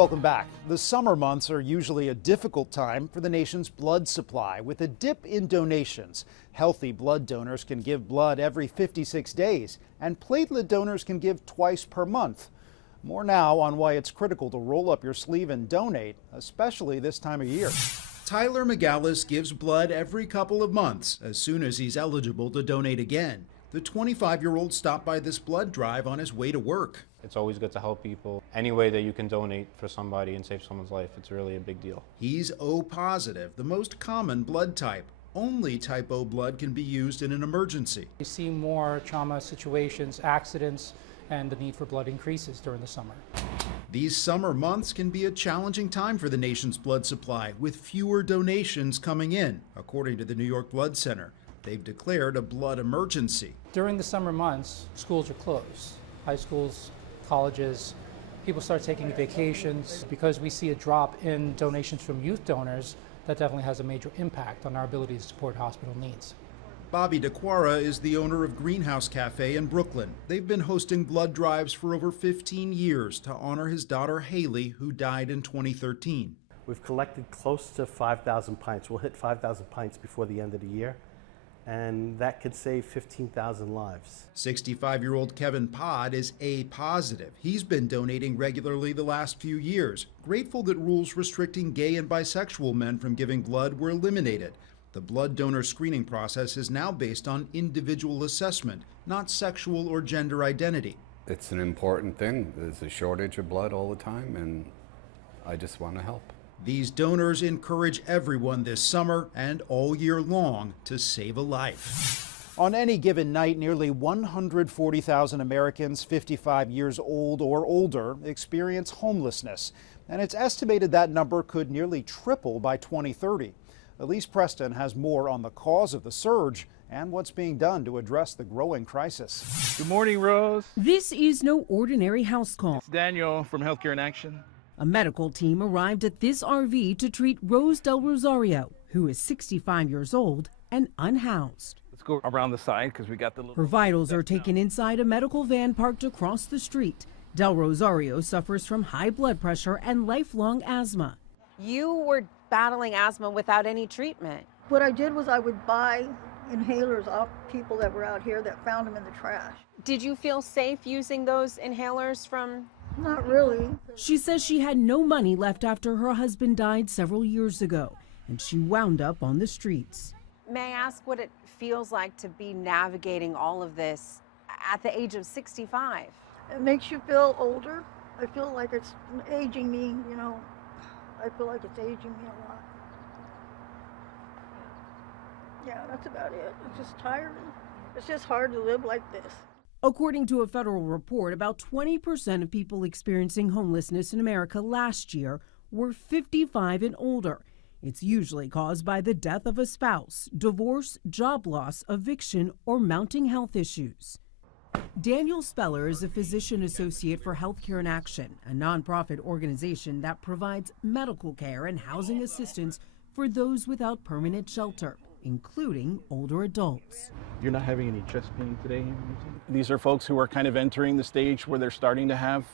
Welcome back. The summer months are usually a difficult time for the nation's blood supply. With a dip in donations, healthy blood donors can give blood every 56 days, and platelet donors can give twice per month. More now on why it's critical to roll up your sleeve and donate, especially this time of year. Tyler McGallis gives blood every couple of months as soon as he's eligible to donate again. The 25-year-old stopped by this blood drive on his way to work. It's always good to help people. Any way that you can donate for somebody and save someone's life, it's really a big deal. He's O positive, the most common blood type. Only type O blood can be used in an emergency. We see more trauma situations, accidents, and the need for blood increases during the summer. These summer months can be a challenging time for the nation's blood supply, with fewer donations coming in, according to the New York Blood Center. They've declared a blood emergency. During the summer months, schools are closed. High schools, colleges, people start taking vacations. Because we see a drop in donations from youth donors, that definitely has a major impact on our ability to support hospital needs. Bobby DeQuara is the owner of Greenhouse Cafe in Brooklyn. They've been hosting blood drives for over 15 years to honor his daughter Haley, who died in 2013. We've collected close to 5,000 pints. We'll hit 5,000 pints before the end of the year, and that could save 15,000 lives. 65-year-old Kevin Pod is A positive. He's been donating regularly the last few years, grateful that rules restricting gay and bisexual men from giving blood were eliminated. The blood donor screening process is now based on individual assessment, not sexual or gender identity. It's an important thing. There's a shortage of blood all the time, and I just want to help. These donors encourage everyone this summer and all year long to save a life. On any given night, nearly 140,000 Americans 55 years old or older experience homelessness, and it's estimated that number could nearly triple by 2030. Elise Preston has more on the cause of the surge and what's being done to address the growing crisis. Good morning, Rose. This is no ordinary house call. It's Daniel from Healthcare in Action. A medical team arrived at this RV to treat Rose Del Rosario, who is 65 years old and unhoused. Let's go around the side because we got the little... Her vitals are taken inside a medical van parked across the street. Del Rosario suffers from high blood pressure and lifelong asthma. You were battling asthma without any treatment. What I did was I would buy inhalers off people that were out here that found them in the trash. Did you feel safe using those inhalers from... Not really. She says she had no money left after her husband died several years ago, and she wound up on the streets. May I ask what it feels like to be navigating all of this at the age of 65? It makes you feel older. I feel like it's aging me, you know. I feel like it's aging me a lot. Yeah, that's about it. It's just tiring. It's just hard to live like this. According to a federal report, about 20% of people experiencing homelessness in America last year were 55 and older. It's usually caused by the death of a spouse, divorce, job loss, eviction, or mounting health issues. Daniel Speller is a physician associate for Healthcare in Action, a nonprofit organization that provides medical care and housing assistance for those without permanent shelter, including older adults. You're not having any chest pain today? These are folks who are kind of entering the stage where they're starting to have,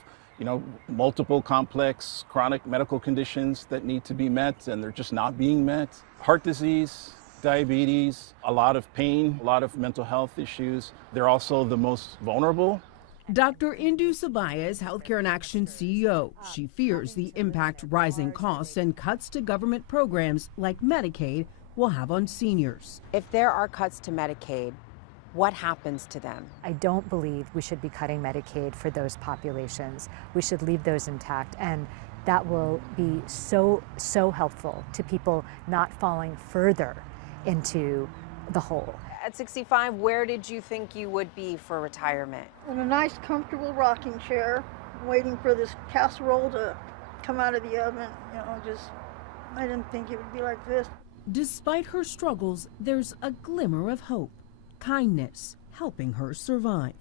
multiple complex chronic medical conditions that need to be met, and they're just not being met. Heart disease, diabetes, a lot of pain, a lot of mental health issues. They're also the most vulnerable. Dr. Indu Sabaya is Healthcare in Action CEO. She fears the impact rising costs and cuts to government programs like Medicaid will have on seniors. If there are cuts to Medicaid, what happens to them? I don't believe we should be cutting Medicaid for those populations. We should leave those intact, and that will be so helpful to people not falling further into the hole. At 65, where did you think you would be for retirement? In a nice, comfortable rocking chair, waiting for this casserole to come out of the oven. I didn't think it would be like this. Despite her struggles, there's a glimmer of hope, kindness helping her survive.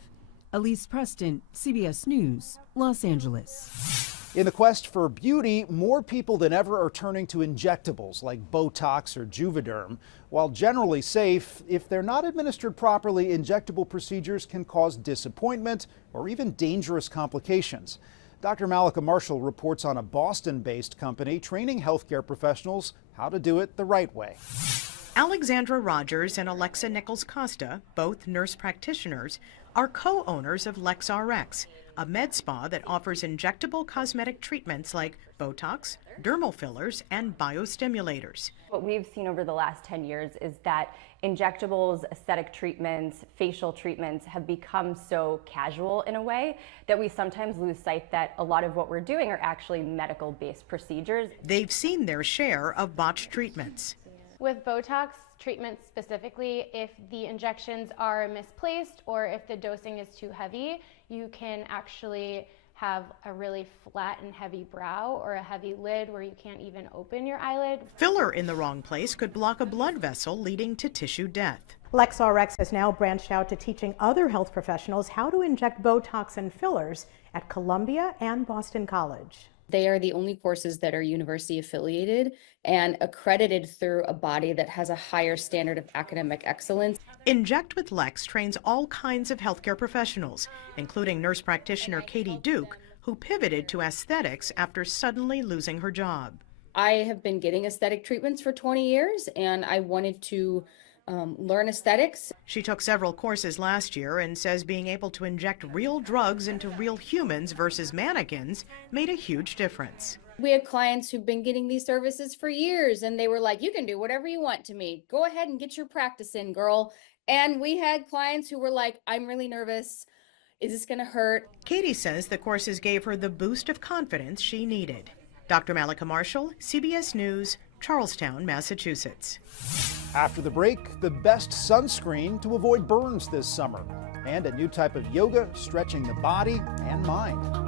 Elise Preston, CBS News, Los Angeles. In the quest for beauty, more people than ever are turning to injectables like Botox or Juvederm. While generally safe, if they're not administered properly, injectable procedures can cause disappointment or even dangerous complications. Dr. Malika Marshall reports on a Boston-based company training healthcare professionals how to do it the right way. Alexandra Rogers and Alexa Nichols-Costa, both nurse practitioners, are co-owners of LexRx, a med spa that offers injectable cosmetic treatments like Botox, dermal fillers, and biostimulators. What we've seen over the last 10 years is that injectables, aesthetic treatments, facial treatments have become so casual in a way that we sometimes lose sight that a lot of what we're doing are actually medical-based procedures. They've seen their share of botched treatments. With Botox treatments specifically, if the injections are misplaced or if the dosing is too heavy, you can actually have a really flat and heavy brow or a heavy lid where you can't even open your eyelid. Filler in the wrong place could block a blood vessel, leading to tissue death. LexRx has now branched out to teaching other health professionals how to inject Botox and fillers at Columbia and Boston College. They are the only courses that are university affiliated and accredited through a body that has a higher standard of academic excellence. Inject with Lex trains all kinds of healthcare professionals, including nurse practitioner Katie Duke, who pivoted to aesthetics after suddenly losing her job. I have been getting aesthetic treatments for 20 years, and I wanted to learn aesthetics. She took several courses last year and says being able to inject real drugs into real humans versus mannequins made a huge difference. We had clients who've been getting these services for years, and they were like, you can do whatever you want to me. Go ahead and get your practice in, girl. And we had clients who were like, I'm really nervous. Is this going to hurt? Katie says the courses gave her the boost of confidence she needed. Dr. Malika Marshall, CBS News, Charlestown, Massachusetts. After the break, the best sunscreen to avoid burns this summer, and a new type of yoga stretching the body and mind.